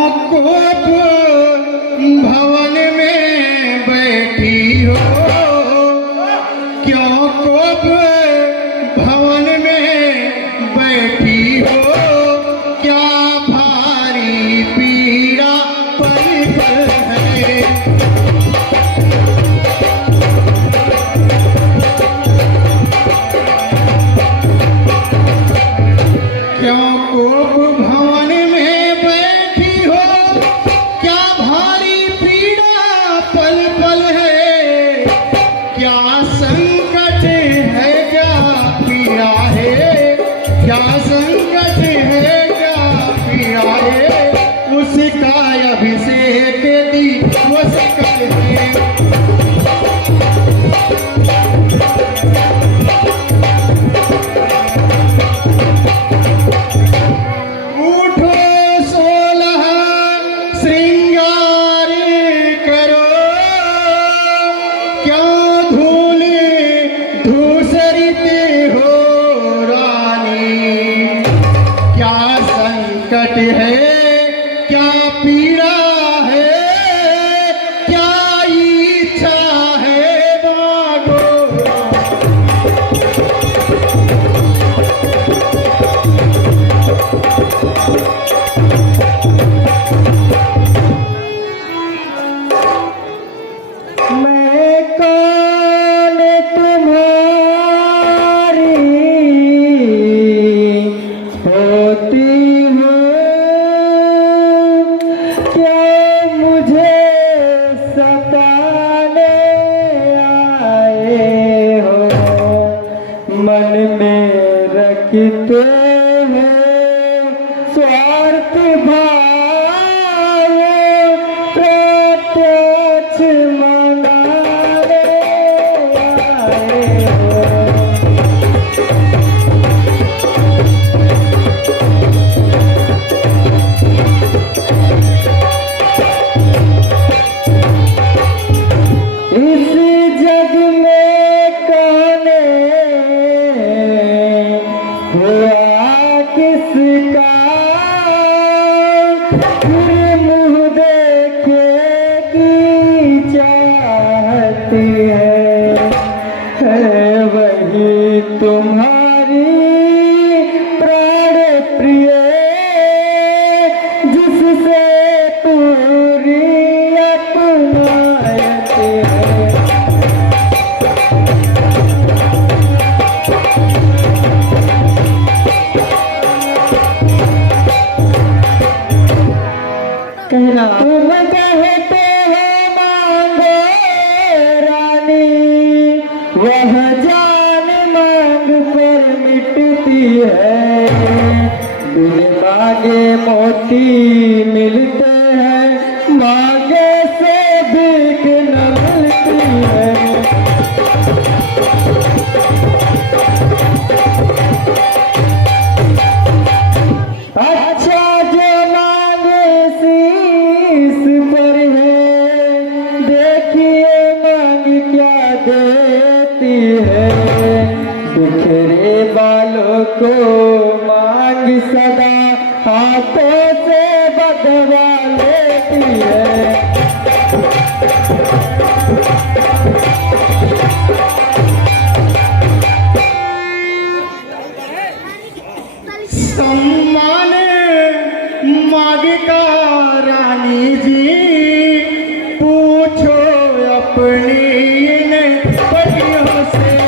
कोप भवन में बैठी हो, क्यों कोप भवन में बैठी हो, क्या भारी पीड़ा पल पल है। क्यों कोप भवन में बैठी हो, क्या भारी पीड़ा पल पल है। क्या संकट है, क्या पीड़ा है, क्या संकट है, क्या पीड़ा है। उसका अभिषेक दिवस कल है। संकट है, क्या पीड़ा है, क्या इच्छा है, मांगो। मैं कौन तुम्हारी होती मन में रखते हैं स्वार्थ भाव, प्रत्यक्ष मनाने आए इस जग में कौने हुआ किसका, फिर मुँह देखेगी चाहती है वही तुम्हारी प्राण प्रिय, जिससे पूरी अपनाती है। कहना तुम कहते हो मांगो रानी, वह जान मांग कर मिटती है। बिन मांगे मोती मिलते हैं, मांगे से भीख न मिलती है। अच्छा जो मांगे शीश पर है, देखिए मांग क्या देती है। बिखरे बालों को मांग सदा हाथों से बदवा लेती है। सम्मान मांग का रानी जी, पूछो अपनी इन पतियों से।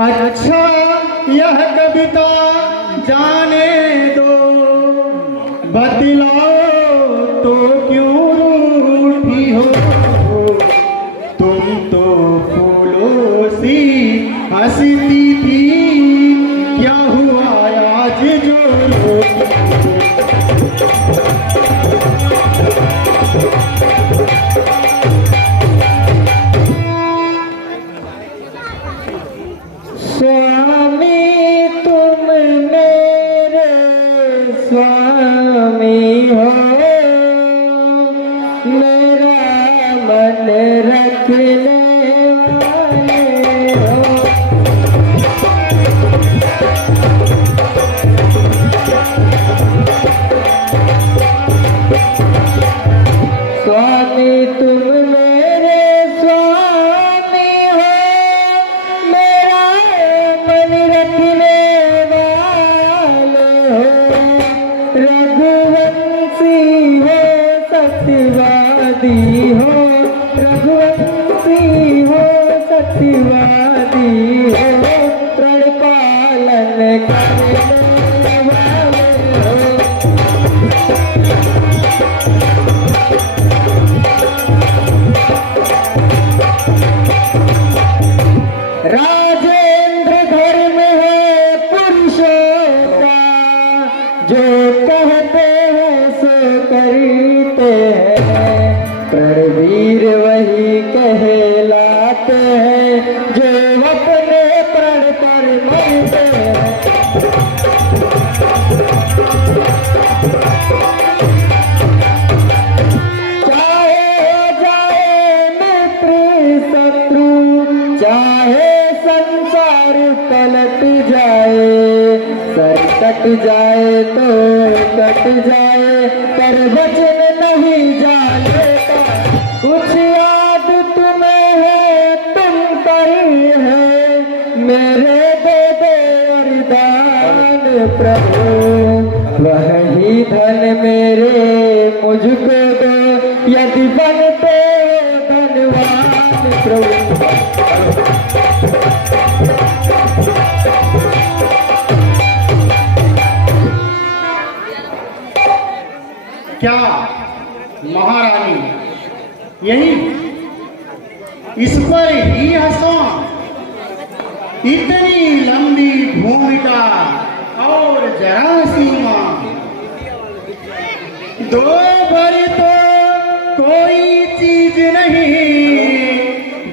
अच्छा यह कविता जाने दो, बतलाओ तो क्यों रूठी हो। तुम तो फूलों सी हंसती थी, क्या हुआ आज जो स्वामी तुम मेरे स्वामी हो, मेरा मन रखना वाले हो। स्वामी तुम मेरे स्वामी हो, मेरा मन रखने वाले हो। रघुवंशी हो सत्यवादी हो, रघुवंशी हो सत्यवादी हो। प्रण पालन करने वाले हो। राजेंद्र धर्म है पुरुषों का, जो कहते हैं सो करते हैं। प्रणवीर वही कहलाते हैं, जो अपने प्रण पर मरते हैं। चाहे हो जाए मित्र शत्रु, चाहे संसार पलट जाए, सर कट जाए तो कट जाए, पर वचन नहीं जानेगा। कुछ याद तुम्हें है तुम पर है, मेरे दे दे वरदान प्रभु। वही धन मेरे मुझको दो, यदि बनते हो धनवान प्रभु। क्या महारानी यही इस पर ही हंसो? इतनी लंबी भूमिका और जरा सीमा, दो भर तो कोई चीज नहीं,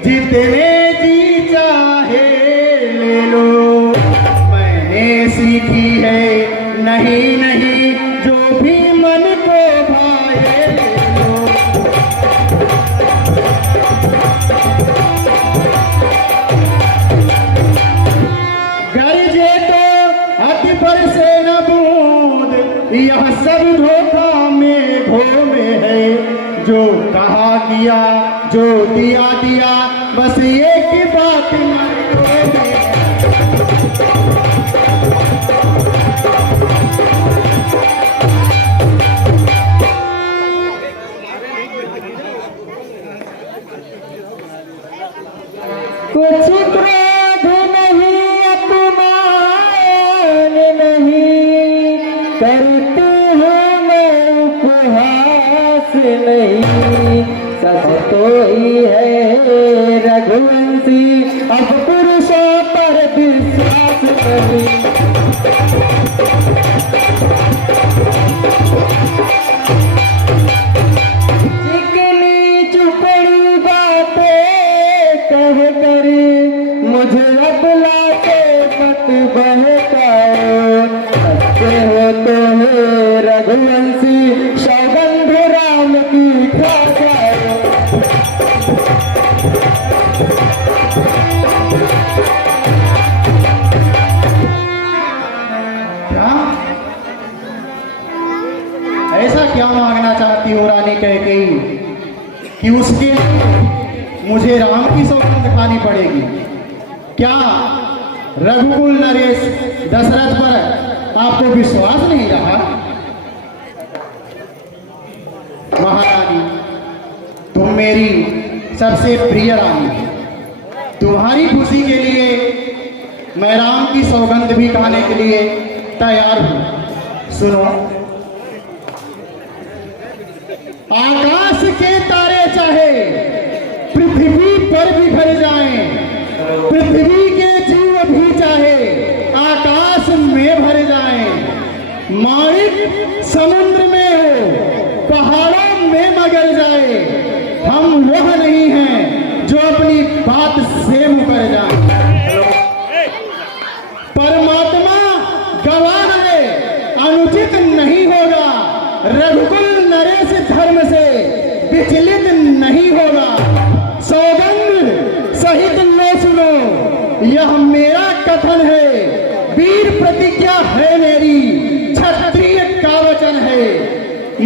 जितने जी चाहे ले लो। मैंने सीखी है नहीं नहीं, जो भी मन को भाए ले लो। गरजे तो अति बरसे न बूंद, यह सब धोखा मेघों में है। जो कहा किया, जो दिया दिया, बस एक बात मर्दों में है। कुछ क्रोध नहीं अपमान नहीं, करती हूँ मैं उपहास नहीं। सच तो ही है रघुवंशी, अब पुरुषों पर विश्वास नहीं। चिकनी चुपड़ी बातें कह कर मुझे अब लाके मत बहकाओ। सच्चे हो तो है रघुवंशी, सौगंध राम की खा जाओ। क्या ऐसा क्या मांगना चाहती हो रानी कैकेयी कि उसके मुझे राम की सौगंध खानी पड़ेगी? क्या रघुकुल नरेश दशरथ पर आपको विश्वास नहीं रहा? महारानी, तुम मेरी सबसे प्रिय रानी हो। तुम्हारी खुशी के लिए मैं राम की सौगंध भी खाने के लिए तैयार हूं। सुनो, आकाश के तारे चाहे पृथ्वी पर बिखर जाएं, पृथ्वी के जीव भी चाहे आकाश में भर जाएं, माणिक समुद्र में हो पहाड़ों में मगर जाए, हम वह नहीं हैं जो अपनी बात से मुकर जाए। परमात्मा गवाह है, अनुचित नहीं होगा, रघुकुल नरेश धर्म से विचलित नहीं होगा। सौगंध यह मेरा कथन है, वीर प्रतिज्ञा है मेरी, क्षत्रिय का वचन है।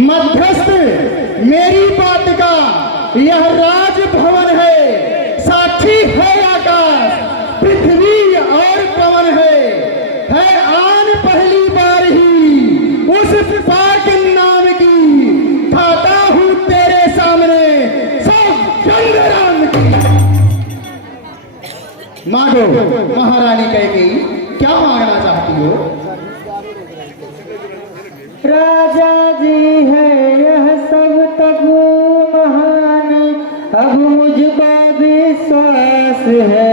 मध्यस्थ मेरी बात का यह राजभवन है, साक्षी है आकाश, पृथ्वी और पवन है आन पहली बार ही उस पाक नाम की खाता हूं तेरे सामने सब जंग राम की। मांगो महारानी कैकेयी, क्या मांगना चाहती हो? राजा जी है यह सब तब महान, अब मुझको विश्वास है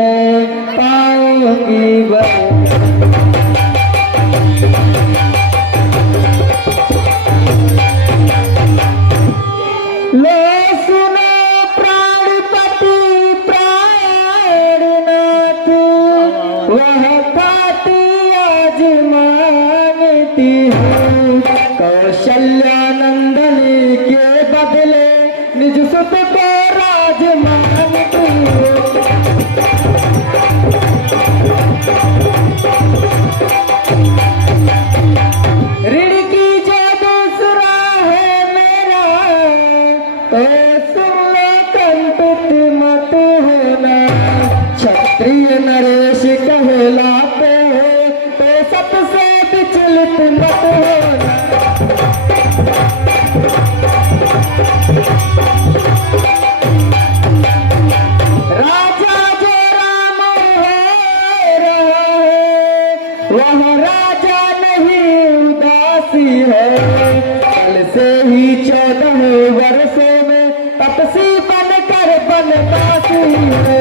पाऊंगी बल। लो सुनो प्राणपति प्राणनाथ, वह पाती आज मांगती हूँ, कौशल्या नंदनी के बदले निज सुत को राज मांगती हूँ। ऋण की जो दूसरा है मेरा, तो सुन लो कंपित मत होना, क्षत्रिय नरेश कहलाते हो तो सबसे विचलित मत होना। राजा जो राम हो रहा है, वह राजा नहीं उदासी है, कल से ही 14 वर्षों में तपसी बनकर बनवासी है।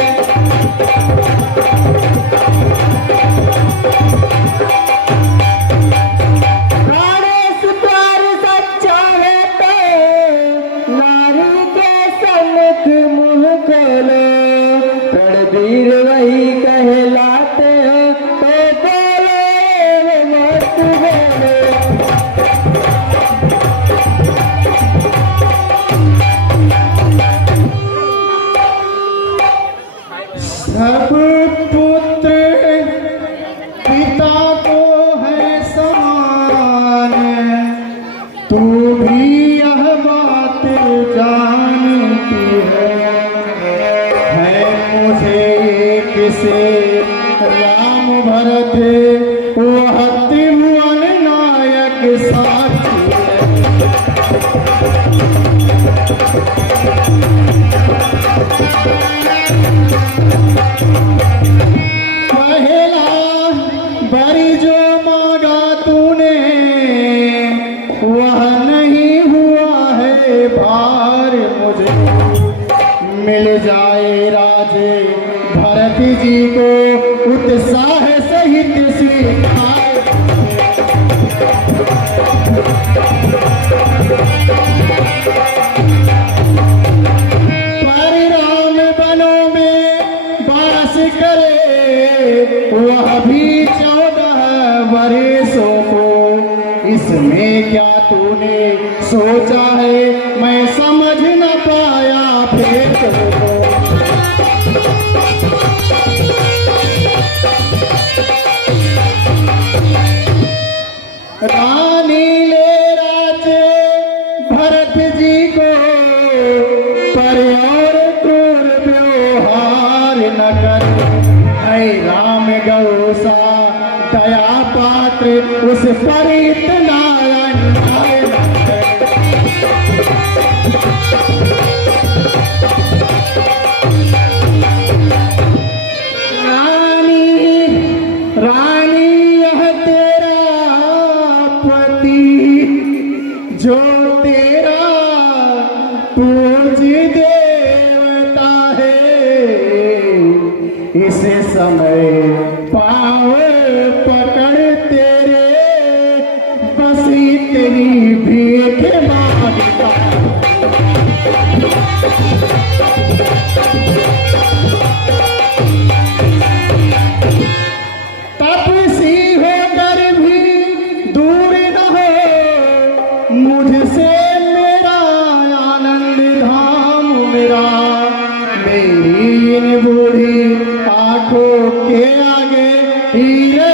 प्राणेश प्यार सच्चा है तो नारी के सन्मुख मुँह खोलो, रणवीर वही कहलाते हो तो बोलो एवं मत बोलो। सब पुत्र पिता को है समान, तू भी यह बात जानती है मुझे एक से राम भरत वह त्रिभुवन नायक साक्षी पहला बरी जो मांगा तूने वह नहीं हुआ है भार, मुझे मिल जाए राजे भरत जी को उत्साह सहित स्वीकार। परिणाम बनों में वास करे वह भी 14 वर्षों को, इसमें क्या तूने सोचा है मैं समझ न पाया फिर तो। रानी ले राजे भरत जी को, पर और क्रूर व्यवहार न कर, ऐ राम गौसा दया पात्र उस पर इतना अन्याय न कर। रानी यह तेरा पति जो तेरा पूज्य देवता है, इस समय पाँव पकड़ तेरे बस इतनी भीख मांगता। तपसी होकर भी दूर न हो मुझसे मेरा आनंद धाम मेरा, मेरी इन बूढ़ी आंखों के आगे हीरे